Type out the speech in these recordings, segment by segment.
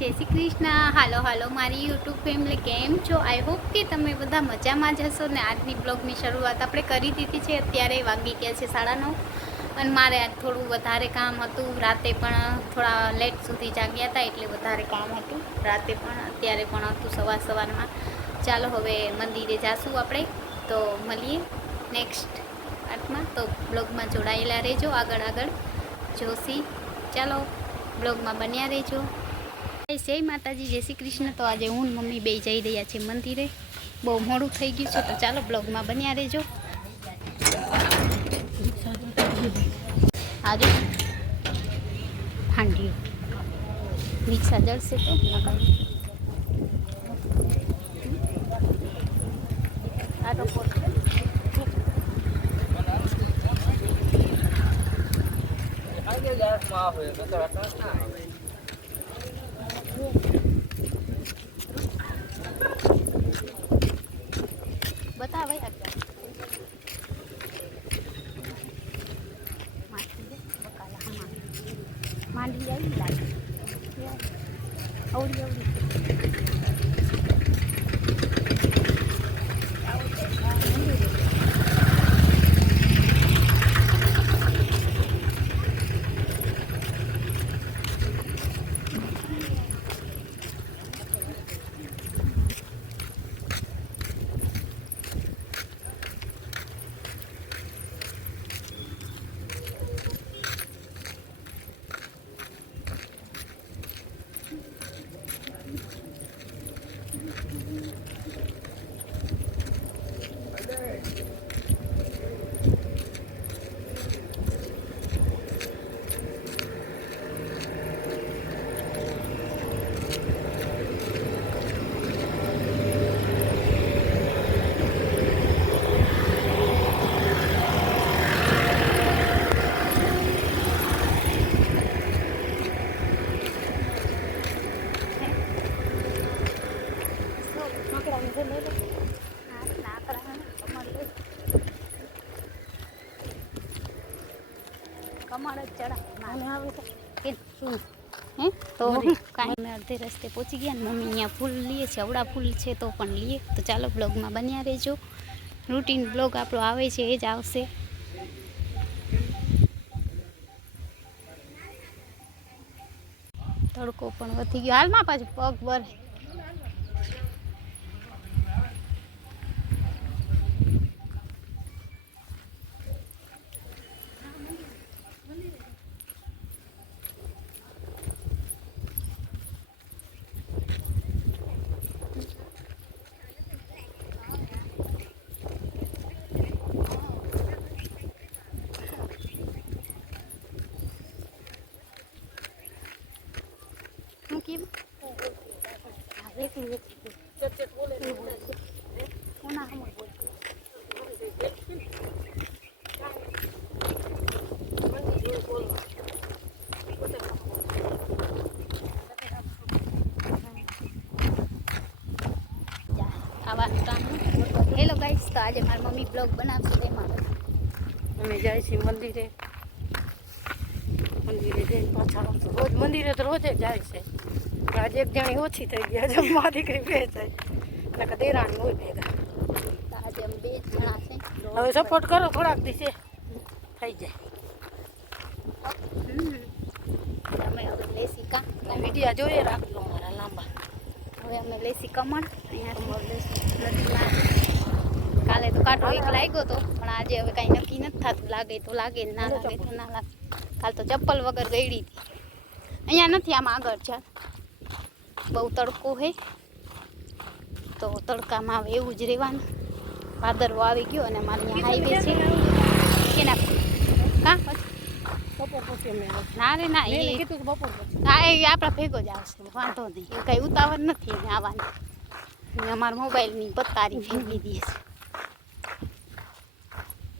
જય શ્રી કૃષ્ણ. હાલો હાલો મારી YouTube family, કેમ છો? આઈ હોપ કે તમે બધા મજામાં જ હશો ને. આજની બ્લોગની શરૂઆત આપણે કરી દીધી છે. અત્યારે વાગી ગયા છે 9:30 અને મારે આજ થોડું વધારે કામ હતું. રાતે પણ થોડા લેટ સુધી જાગ્યા હતા એટલે વધારે કામ હતું રાતે પણ, અત્યારે પણ હતું સવારમાં. ચાલો હવે મંદિરે જાશું આપણે, તો મળીએ નેક્સ્ટ પાર્ટમાં. તો બ્લોગમાં જોડાયેલા રહેજો, આગળ જોશી. ચાલો બ્લોગમાં બન્યા રહેજો. જય માતાજી, જય શ્રી કૃષ્ણ. તો આજે હું મમ્મી બે જઈ રહ્યા છે મંદિરે. બહુ મોડું થઈ ગયું છે, તો ચાલો બ્લોગમાં બન્યા રહેજો. આજે હાંડીઓ રિક્ષા જડશે તો બતાવે માંડી આવી લાગે અવડી કમળ જ ચડા આવે કે શું હે. તો કાંઈ અમે અડધે રસ્તે પહોંચી ગયા ને મમ્મી અહીંયા ફૂલ લઈએ છે, અવડા ફૂલ છે તો પણ લઈએ. તો ચાલો બ્લોગમાં બન્યા રહેજો. રૂટીન બ્લોગ આપણો આવે છે એ જ આવશે. તડકો પણ વધી ગયો હાલમાં, પાછું પગ બર કેમ હેલો ગાઈસ, તો આજે મારી મમ્મી બ્લોગ બનાવશે તેમાં અમે જાય છીએ મંદિરે જઈને પાછા રોજ મંદિરે તો રોજે જાય છે. આજે એક જણી ઓછી થઈ ગઈ, આજે મારી દીકરી બે જાય એટલે દેરાણી હોય ભેગા. આજે અમે 2 જણા છે. હવે સપોર્ટ કરો, થોડાક દિવસે થઈ જાય. અમે હવે લેસી કા વિડીયા જોઈએ રાખજો અમારા લાંબા. હવે અમે લેસી કમળ અહીંયા કાલે તો કાંટો એક લાગ્યો હતો, પણ આજે હવે કાંઈ નક્કી નથી થતું. લાગે તો લાગે, ના લાગે તો ના લાગે. કાલ તો ચપ્પલ વગર ગઈ હતી. અહીંયા નથી, આમાં આગળ છે. બહુ તડકો હે, તો તડકામાં હવે એવું જ રહેવાનું. ભાદરવો આવી ગયો અને અમારે અહીંયા હાઈવે છે. કેના કાં ના રે ના, એ હા એ આપણા ભેગો જ આવશે, વાંધો નહીં. એ કાંઈ ઉતાવળ નથી એને આવવાની. અમારા મોબાઈલની પત્તારી ફેંકી દઈએ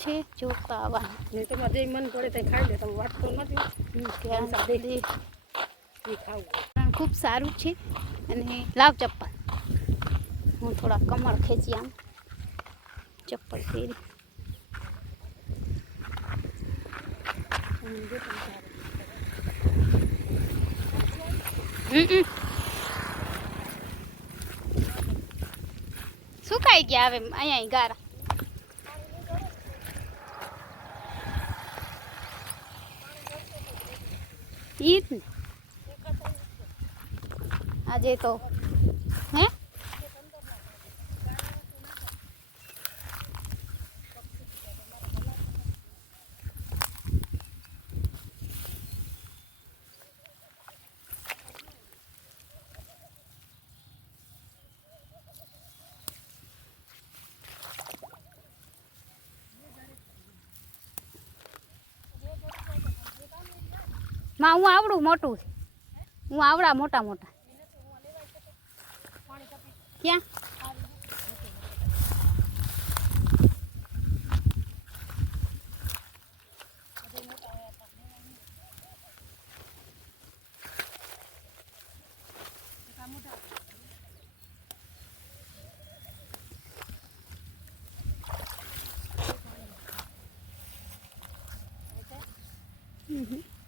છે જોતા આવવાનું. તમારે જે મન પડે તે ખાઈ લે, તમે વાત તો નથી. ખૂબ સારું છે. અને લાવ ચપ્પલ, હું થોડા કમર ખેંચી આમ ચપ્પલ પહેરી. સુકાઈ ગયા હવે અહીંયા ગારા. ઈ જ ને આજે તો હે માં હું આવડું મોટું છે. હું આવડા મોટા મોટા ક્યાં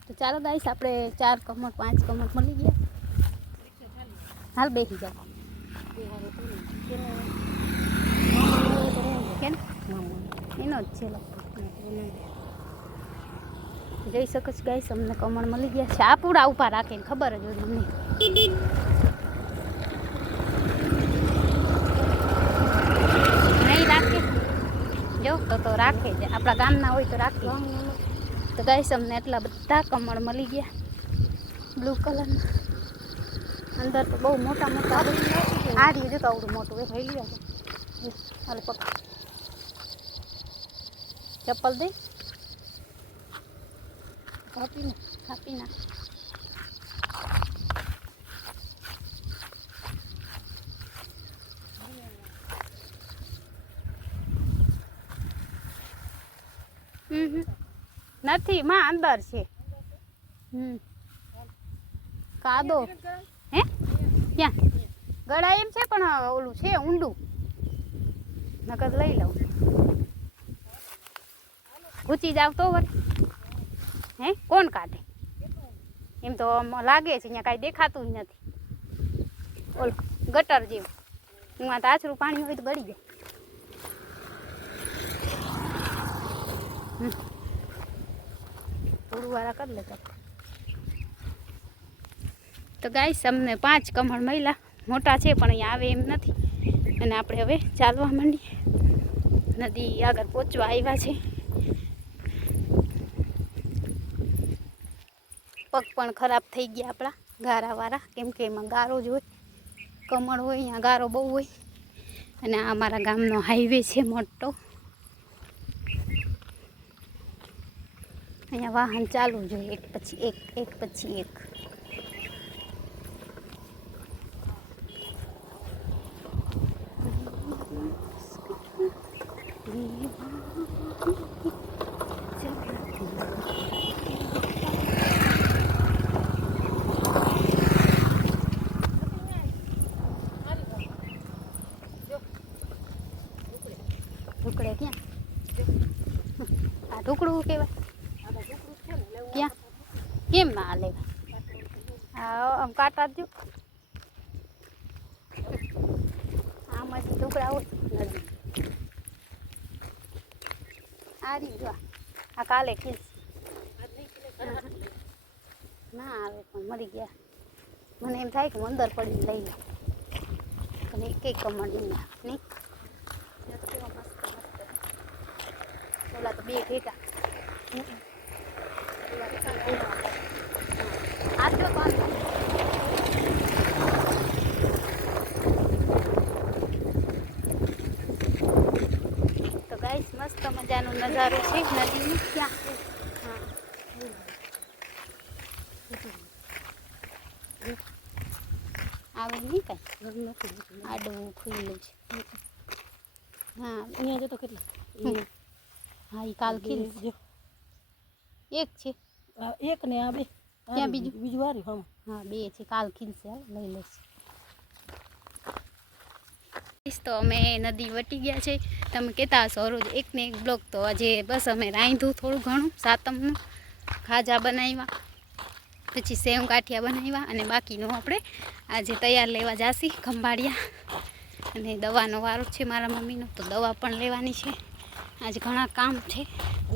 તો ચાલો ગાઈસ આપણે 4 કમર 5 કમર મળી ગયા. હાલ બેસી જાઓ. કેમ એનો જ છે જોઈ શકો છો ગાઈસ અમને કમળ મળી ગયા છે. આપુડા ઉપર રાખીને ખબર જ હોય મને. નહીં રાખે જો તો રાખે છે. આપણા ગામના હોય તો રાખે. તો ગાઈસ અમને એટલા બધા કમળ મળી ગયા બ્લુ કલરના. અંદર તો બહુ મોટા મોટા આ રીતે તો આવડું મોટું એ થઈ ગયા. હાલ પકડ ચપ્પલ દે કાપી નાખ. નથી માં અંદર છે. કાદો હે ક્યાં ગળા એમ છે પણ ઓલું છે ઊંડું. નકર લઈ લઉં. ઘૂચી જાવ તો વળી હે કોણ કાઢે એમ તો લાગે છે. અહીંયા કાંઈ દેખાતું જ નથી. ઓલું ગટર જેવું. હું આ આછરું પાણી હોય તો ગળી જાય. થોડું વાળા કરી લેતા. તો ગાઈસ અમને 5 કમળ મળ્યા. મોટા છે પણ અહીંયા આવે એમ નથી. અને આપણે હવે ચાલવા માંડીએ. નદી આગળ પહોંચવા આવ્યા છે. પગ પણ ખરાબ થઈ ગયા આપણા ગારાવાળા. કેમ કે એમાં ગારો જ હોય. કમળ હોય અહીંયા ગારો બહુ હોય. અને આ અમારા ગામનો હાઈવે છે મોટો. અહીંયા વાહન ચાલુ જોઈએ એક પછી એક પછી એક. ઢુકડે ક્યાં આ ઢુકડું કહેવાય ક્યાં કેમ ના લેવાય. આમ કાંટા જ આમાંથી ઢુકડા હોય નદી. આ રીત જો આ કાલે ખીલશે ના આવે પણ મરી ગયા. મને એમ થાય કે હું અંદર પડીને લઈ લઉં. અને એક કમળ નહીં ઓલા તો 2 ઘેટા આટલો કોણ. તો ગાઈસ મસ્ત મજાનો નજારો છે નદીનો. ક્યાં આવે નહીં કાંઈ આડું ખુલ્લું છે. હા અહીંયા જતો કેટલા. હા એ કાલ ખીલશે. એક છે એક ને આ 2 ત્યાં બીજું વાર્યું. હા 2 છે કાલ ખીલશે. લઈ લેશે. તો અમે નદી વટી ગયા છે. તમે કહેતા હશો રોજ એક ને એક બ્લોગ. તો આજે બસ અમે રાંધ્યું થોડું ઘણું સાતમનું. ખાજા બનાવ્યા પછી સેવ ગાંઠિયા બનાવ્યા. અને બાકીનું આપણે આજે તૈયાર લેવા જાસી ખંભાળિયા. અને દવાનો વારો છે મારા મમ્મીનો, તો દવા પણ લેવાની છે. આજે ઘણા કામ છે,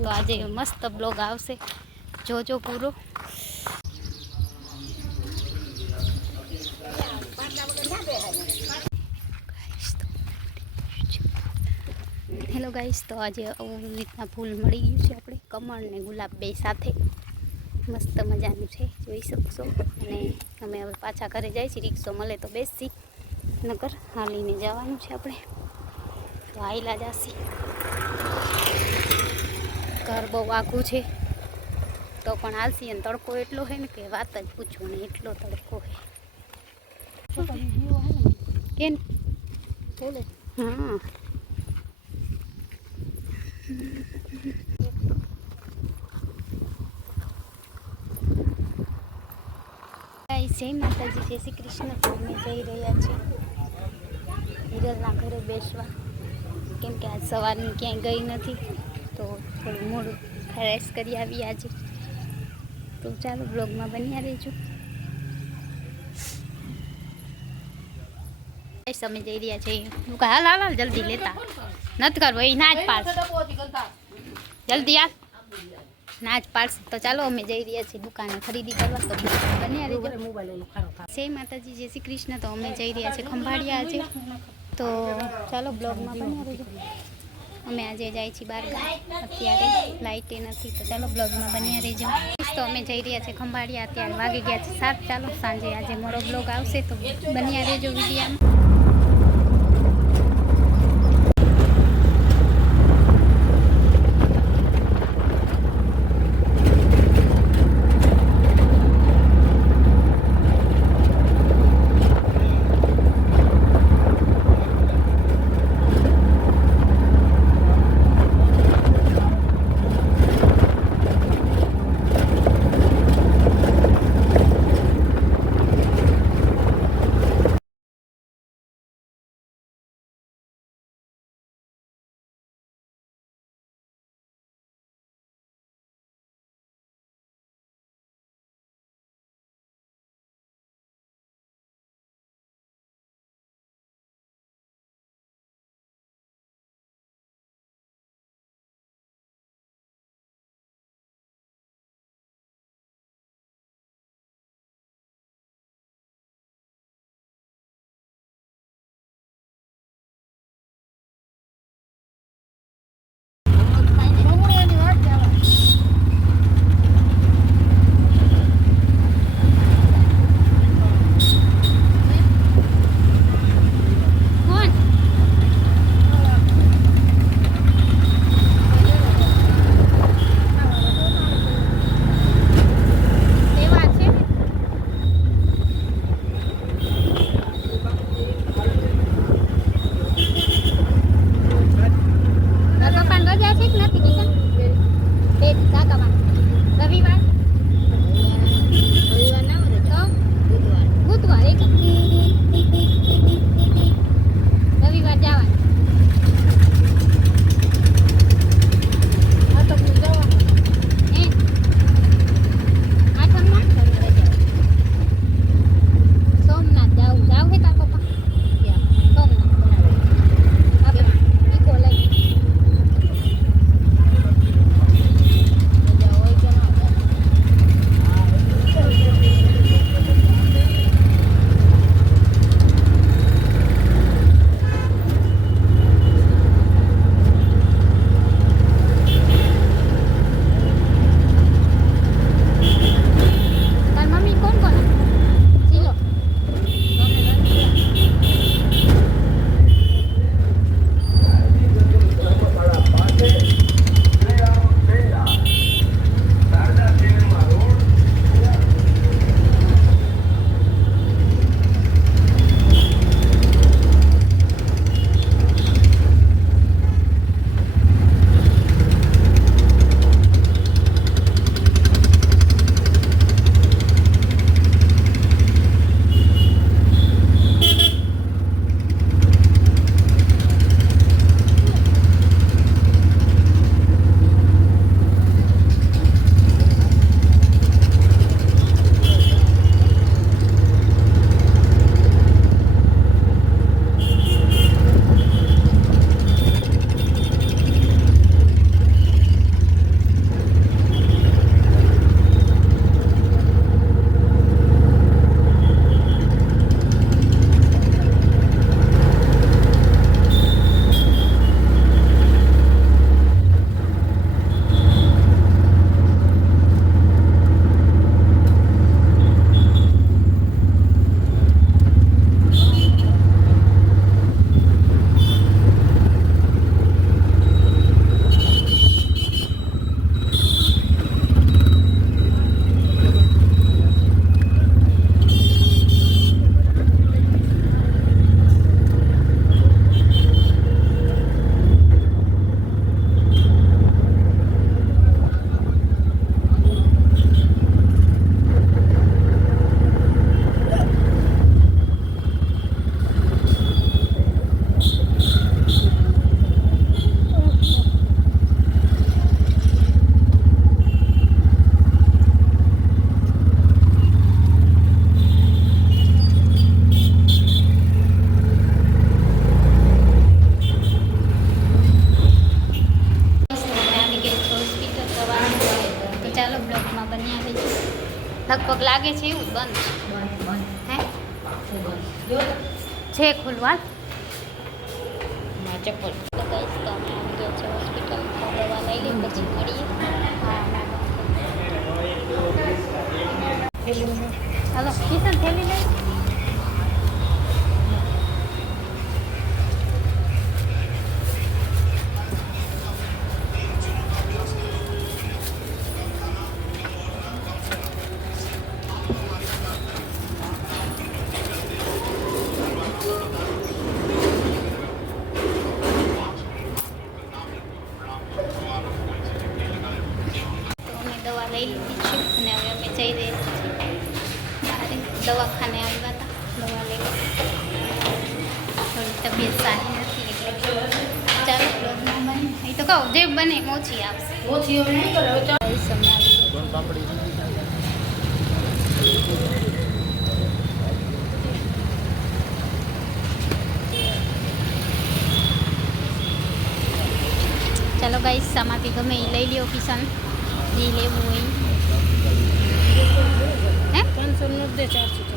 તો આજે મસ્ત બ્લોગ આવશે, જોજો પૂરો. હેલો ગાઈસ, તો આજે આવું રીતના ફૂલ મળી ગયું છે આપણે, કમળ ને ગુલાબ બે સાથે, મસ્ત મજાનું છે, જોઈ શકશો. અને અમે હવે પાછા ઘરે જાય છીએ, રિક્ષો મળે તો બેસી, નકર હાલીને જવાનું છે આપણે, તો હાઈલા જાસી. ઘર બહુ આઘું છે તો પણ હાલસી, અને તડકો એટલો છે ને કે વાત જ પૂછો ને, એટલો તડકો છે. કેમ? હા, જય માતાજી, જય શ્રી કૃષ્ણ. તો અમે જઈ રહ્યા છીએ હિરલના ઘરે બેસવા, કેમ કે આજ સવારની ક્યાંય ગઈ નથી, તો થોડું મોડું ફ્રેશ કરી આવી આજે. તો ચાલો બ્લોગમાં બન્યા રહેજો. અમે જઈ રહ્યા છીએ, હાલ હાલ હાલ જલ્દી લેતા નથી કરવો, એ ના જ પાડશે, જલ્દી હાલ, ના જ પાડશે. તો ચાલો અમે જઈ રહ્યા છીએ દુકાને ખરીદી કરવા, તો બન્યા રહેજો. જય માતાજી, જય શ્રી કૃષ્ણ. તો અમે જઈ રહ્યા છીએ ખંભાળિયા આજે, તો ચાલો બ્લોગમાં બન્યા રહેજો. અમે આજે જાય છીએ બારગામ, અત્યારે લાઇટે નથી, તો ચાલો બ્લોગમાં બન્યા રહેજો. તો અમે જઈ રહ્યા છીએ ખંભાળિયા, અત્યારે વાગી ગયા છે 7. ચાલો સાંજે આજે મોડો બ્લોગ આવશે, તો બન્યા રહેજો વિડીયામાં. હે છે ખુલવા ચપ્પલ તો ગાઈસ તો અમે આવી ગયા છે હોસ્પિટલ દવા લઈ લઈ પછી મળીએ હાલો કિશન થેલી લઈ દવા લઈ લીધી છે અને હવે અમે જઈ રહ્યા છીએ બહાર દવાખાને આવ્યા હતા દવા લઈ થોડી તબિયત સારી નથી એટલે ચાલો બ્લોગમાં બને એ તો કહું જે બને એમ ઓછી આવશે ઓછી હવે નહીં કરે હવે કઈ સમય આવી ચાલો ગાઈસ આમાંથી ગમે એ લઈ લ્યો કિશન જે લેવું હોય હે 500 નો દે 400